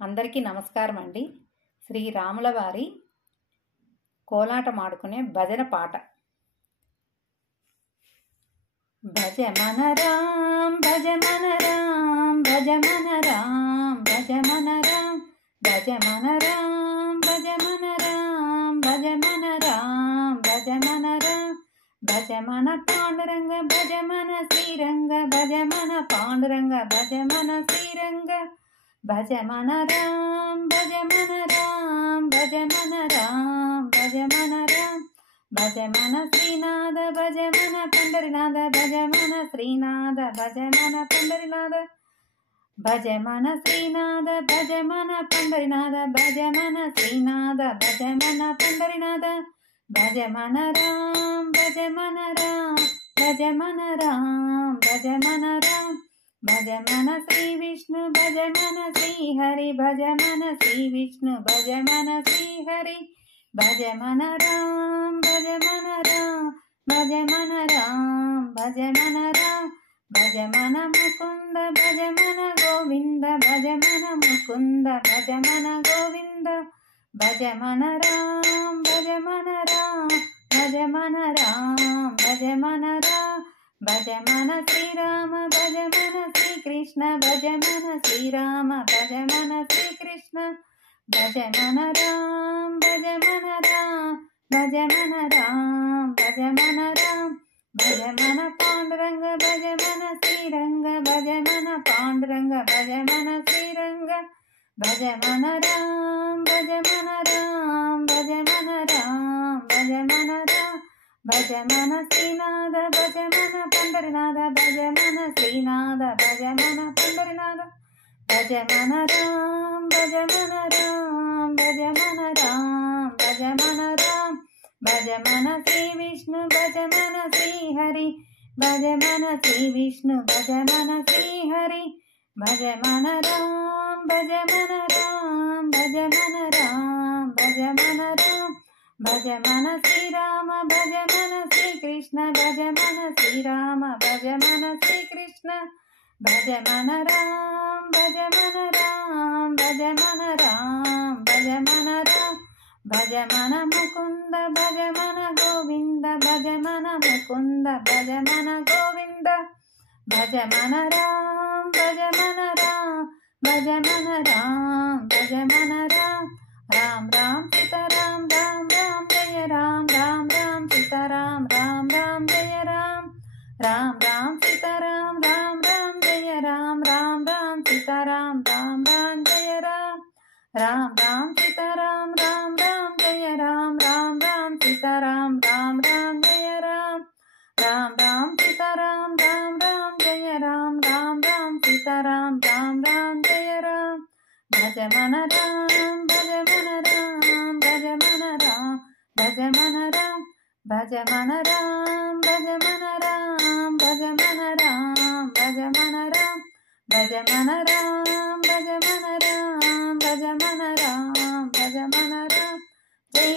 అందరికీ నమస్కారం అండి. శ్రీరాముల వారి కోలాటమాడుకునే భజన పాట. భజ మన రామ్ భజ మన రామ్ భజ మన రామ్ భజ మన రామ్ భజ మన రామ్ భజ మన రామ్ భజ మన రామ్ భజ మన రామ్ భజ మన పాండురంగ భజ మన శ్రీరంగ భజ మన పాండురంగ భజ మన శ్రీరంగ భజ మన రామ్ భజ మన రామ్ భజ మన రామ్ భజ మన రామ్ భజ మన శ్రీనాథ భజ మన పండరినాథ భజ మన శ్రీనాథ భజ మన పండరినాథ భజ మన శ్రీనాథ భజ మన పండరినాథ భజ మన శ్రీనాథ భజ మన పండరినాథ భజ మన రామ్ భజ మన రామ్ భజ మన రామ్ భజ మన రామ్ భజ మన శ్రీ విష్ణు భజ మన శ్రీ హరి భజ మన శ్రీ విష్ణు భజ మన శ్రీ హరి భజ మన రామ్ భజ మన రామ్ భజ మన రామ్ భజ మన రామ్ భజ మన ముకుంద భజ మన గోవింద భజ మన ముకుంద భజ మన గోవింద భజ మన రామ్ భజ మన రామ్ భజ మన రామ్ భజ మన రామ్ భజ మన శ్రీరామ భజ మన శ్రీకృష్ణ భజ మన శ్రీరామ భజ మన శ్రీకృష్ణ భజ మన రామ్ భజ మన రామ్ భజ మన రామ్ భజ మన రామ్ భజ మన పాండురంగ భజ మన శ్రీరంగ భజ మన పాండురంగ భజ మన శ్రీరంగ భజ మన రామ్ భజ మన రామ్ భజ మన రామ్ భజ మన రామ్ భజ మన శ్రీనాథ భజ మన పండరినాథ భజ మన శ్రీనాథ భజ మన పండరినాథ భజ మన రామ్ భజ మన రామ్ భజ మన రామ్ భజ మన రామ్ భజ మన శ్రీ విష్ణు భజ మన శ్రీ హరి భజ మన శ్రీ విష్ణు భజ మన శ్రీ హరి భజ మన రామ్ భజ మన రామ్ భజ మన రామ్ భజ మన రామ్ భజ మన శ్రీరామ భజ మన శ్రీకృష్ణ భజ మన శ్రీరామ భజ మన శ్రీకృష్ణ భజ మన రామ్ భజ మన రామ్ భజ మన రామ్ భజ మన రామ్ భజ మన ముకుంద భజ మన గోవింద భజ మన ముకుంద భజ మన గోవింద భజ మన రామ్ భజ మన రామ్ భజ మన రామ్ భజ మన రామ్ రామ్ రామ్ సీతారాం రామ్ రామ్ జయ రామ్ రామ్ రామ్ సీతారాం రామ్ రామ్ జయ రామ్ రామ్ రామ్ సీతారాం రామ్ రామ్ జయ రామ్ రామ్ రామ్ సీతారాం రామ్ రామ్ జయ రామ్ రామ్ రామ్ సీతారాం రామ్ రామ్ జయ రామ్ రామ్ రామ్ సీతారాం రామ్ రామ్ జయ రామ్ రామ్ రామ్ సీతారాం రామ్ రామ్ జయ రామ్ రామ్ రామ్ సీతారాం రామ్ రామ్ జయ రామ్ భజ మన రామ్ భజ మన రామ్ భజ మన రామ్ భజ మన రామ్ భజ మన రామ్ భజ మన రామ్ భజ మన రామ్ భజ మన రామ్ భజ మన రామ్ భజ మన రామ్ భజ మన రామ్ భజ మన రామ్ జై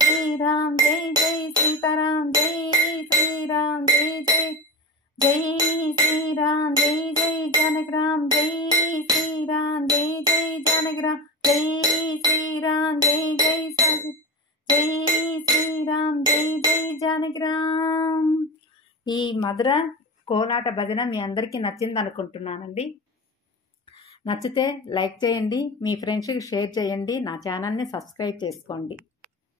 శ్రీరామ్ జై జై సీతారాం జై శ్రీరామ్ జై జై జై శ్రీరామ్ జై జై జానకిరామ్ జై శ్రీరామ్ జై జై జానకిరామ్ జై శ్రీరామ్ జై జై జై శ్రీరామ్ జై జై జానకిరామ్. ఈ మధుర కోలాట భజన మీ అందరికీ నచ్చింది అనుకుంటున్నానండి. నచ్చితే లైక్ చేయండి, మీ ఫ్రెండ్స్కి షేర్ చేయండి, నా ఛానల్ని సబ్స్క్రైబ్ చేసుకోండి.